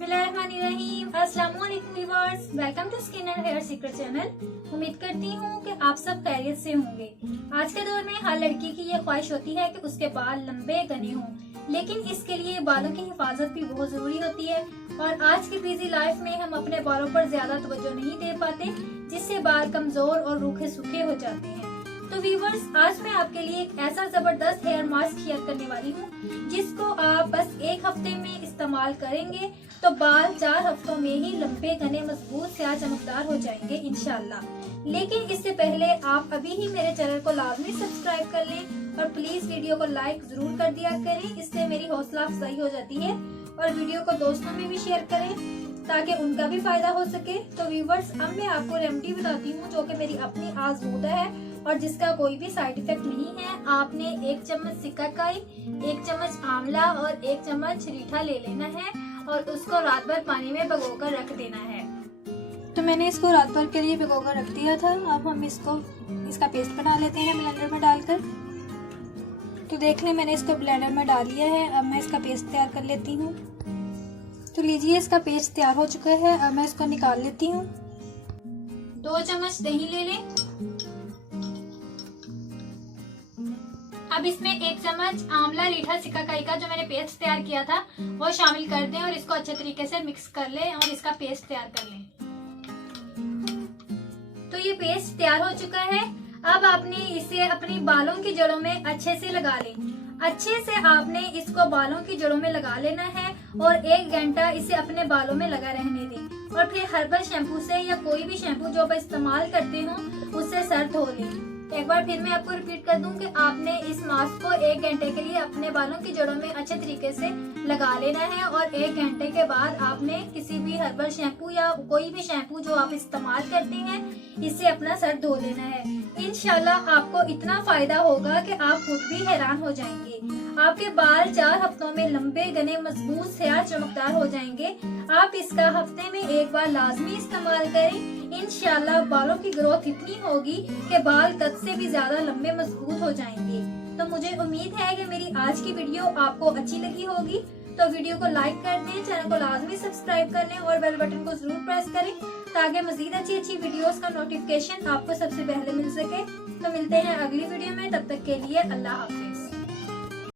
बिस्मिल्लाहिर्रहमानिर्रहीम। अस्सलाम वालेकुम viewers, welcome to skin and hair secret channel. उम्मीद करती हूँ कि आप सब खैरियत से होंगे। आज के दौर में हर लड़की की ये ख्वाहिश होती है कि उसके बाल लंबे घने हों, लेकिन इसके लिए बालों की हिफाजत भी बहुत जरूरी होती है और आज की बिजी लाइफ में हम अपने बालों पर ज्यादा तवज्जो नहीं दे पाते, जिससे बाल कमजोर और रूखे सूखे हो जाते हैं। तो व्यूवर्स, आज मैं आपके लिए एक ऐसा जबरदस्त हेयर मास्क शेयर करने वाली हूँ जिसको आप बस एक हफ्ते में इस्तेमाल करेंगे तो बाल 4 हफ्तों में ही लंबे घने मजबूत स्याह चमकदार हो जाएंगे इंशाल्लाह। लेकिन इससे पहले आप अभी ही मेरे चैनल को लाजमी सब्सक्राइब कर लें और प्लीज वीडियो को लाइक जरूर कर दिया करें, इससे मेरी हौसला अफजाई हो जाती है। और वीडियो को दोस्तों में भी शेयर करें ताकि उनका भी फायदा हो सके। तो व्यूवर्स, अब मैं आपको रेमेडी बताती हूँ जो कि मेरी अपनी आजमूदा है और जिसका कोई भी साइड इफेक्ट नहीं है। आपने 1 चम्मच सिकाकाई, 1 चम्मच आंवला और 1 चम्मच रीठा ले लेना है और उसको रात भर पानी में भिगोकर रख देना है। तो मैंने इसको रात भर के लिए भिगोकर रख दिया था। अब हम इसका पेस्ट बना लेते हैं ब्लेंडर में डालकर। तो देख लें, मैंने इसको ब्लेंडर में डाल लिया है। अब मैं इसका पेस्ट तैयार कर लेती हूँ। तो लीजिए, इसका पेस्ट तैयार हो चुका है। अब मैं इसको निकाल लेती हूँ। 2 चम्मच दही ले लें। अब इसमें 1 चम्मच आंवला रीठा सिकाकाई का जो मैंने पेस्ट तैयार किया था वो शामिल कर दें और इसको अच्छे तरीके से मिक्स कर लें और इसका पेस्ट तैयार कर लें। तो ये पेस्ट तैयार हो चुका है। अब आपने इसे अपनी बालों की जड़ों में अच्छे से लगा लें। अच्छे से आपने इसको बालों की जड़ों में लगा लेना है और 1 घंटा इसे अपने बालों में लगा रहने दें और फिर हर्बल शैम्पू से या कोई भी शैम्पू जो आप इस्तेमाल करते हो उससे सर धो लें। एक बार फिर मैं आपको रिपीट कर दूं कि आपने इस मास्क को 1 घंटे के लिए अपने बालों की जड़ों में अच्छे तरीके से लगा लेना है और 1 घंटे के बाद आपने किसी भी हर्बल शैम्पू या कोई भी शैम्पू जो आप इस्तेमाल करते हैं इससे अपना सर धो लेना है। इंशाल्लाह आपको इतना फायदा होगा कि आप खुद भी हैरान हो जाएंगे। आपके बाल 4 हफ्तों में लंबे घने मजबूत स्याह चमकदार हो जाएंगे। आप इसका हफ्ते में 1 बार लाजमी इस्तेमाल करें। इंशाल्लाह बालों की ग्रोथ इतनी होगी कि बाल कद से भी ज्यादा लंबे मजबूत हो जाएंगे। तो मुझे उम्मीद है कि मेरी आज की वीडियो आपको अच्छी लगी होगी। तो वीडियो को लाइक कर दें, चैनल को लाजमी सब्सक्राइब कर लें और बेल बटन को जरूर प्रेस करें ताकि मजीद अच्छी वीडियोस का नोटिफिकेशन आपको सबसे पहले मिल सके। तो मिलते हैं अगली वीडियो में, तब तक के लिए अल्लाह हाफिज।